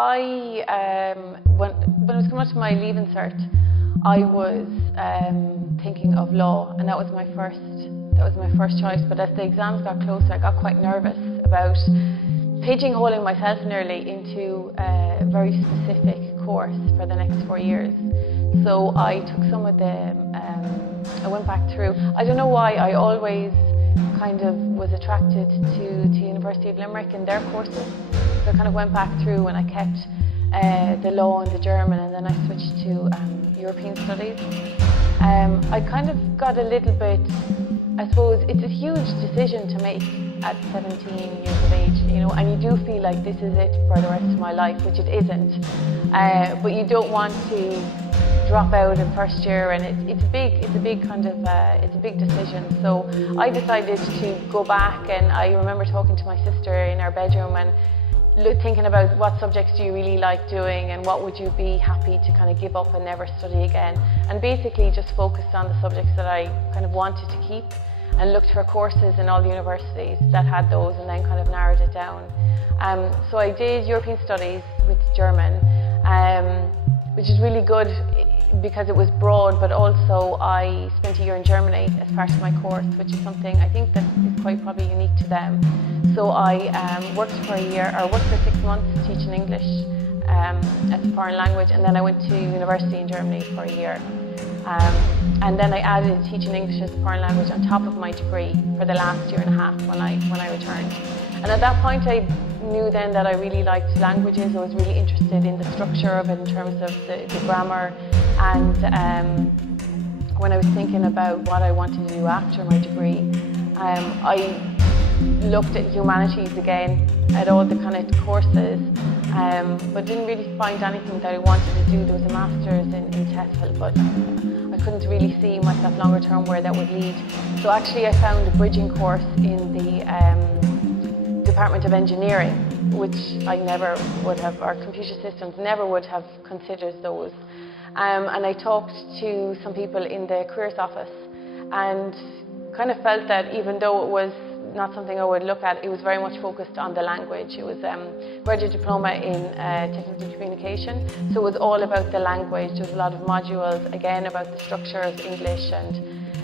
When it was coming up to my leaving cert, I was thinking of law, and that was my first choice. But as the exams got closer, I got quite nervous about pigeonholing myself nearly into a very specific course for the next 4 years. So I took some of I went back through. I don't know why, I always kind of was attracted to University of Limerick and their courses. So I kind of went back through and I kept the law and the German, and then I switched to European studies. I kind of got a little bit, I suppose it's a huge decision to make at 17 years of age, you know, and you do feel like this is it for the rest of my life, which it isn't. But you don't want to drop out in first year, and it's a big decision. So I decided to go back, and I remember talking to my sister in our bedroom and thinking about what subjects do you really like doing and what would you be happy to kind of give up and never study again, and basically just focused on the subjects that I kind of wanted to keep and looked for courses in all the universities that had those, and then kind of narrowed it down. So I did European Studies with German, which is really good because it was broad, but also I spent a year in Germany as part of my course, which is something I think that is quite probably unique to them. So I worked for 6 months teaching English as a foreign language, and then I went to university in Germany for a year. And then I added teaching English as a foreign language on top of my degree for the last year and a half when I returned. And at that point I knew then that I really liked languages. I was really interested in the structure of it in terms of the grammar, and when I was thinking about what I wanted to do after my degree, I looked at humanities again, at all the kind of courses, but didn't really find anything that I wanted to do. There was a master's in TEFL, but I couldn't really see myself longer term where that would lead. So actually I found a bridging course in the Department of Engineering, which I never would have, or computer systems, never would have considered those. And I talked to some people in the careers office and kind of felt that even though it was not something I would look at, it was very much focused on the language. It was graduate diploma in technical communication, so it was all about the language. There was a lot of modules, again, about the structure of English,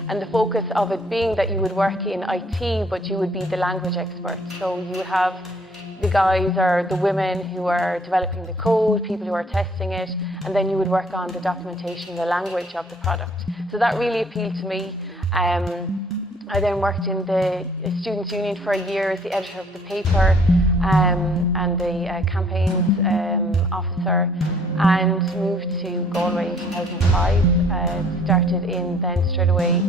and the focus of it being that you would work in IT, but you would be the language expert. So you would have the guys or the women who are developing the code, people who are testing it, and then you would work on the documentation, the language of the product. So that really appealed to me. I then worked in the Students' Union for a year as the editor of the paper and the campaigns officer, and moved to Galway in 2005. Started in then straight away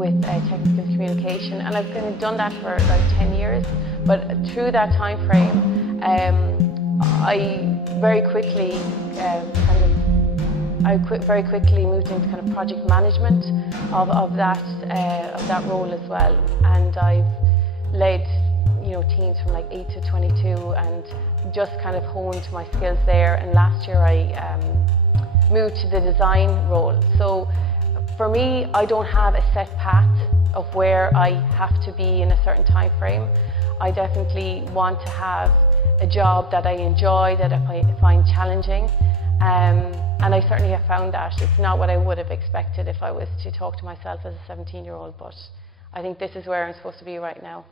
with technical communication, and I've kind of done that for about 10 years. But through that time frame, I very quickly moved into kind of project management of that role as well, and I've led teams from like 8 to 22 and just kind of honed my skills there. And last year I moved to the design role. So for me, I don't have a set path of where I have to be in a certain time frame. I definitely want to have a job that I enjoy, that I find challenging. And I certainly have found that. It's not what I would have expected if I was to talk to myself as a 17-year-old, but I think this is where I'm supposed to be right now.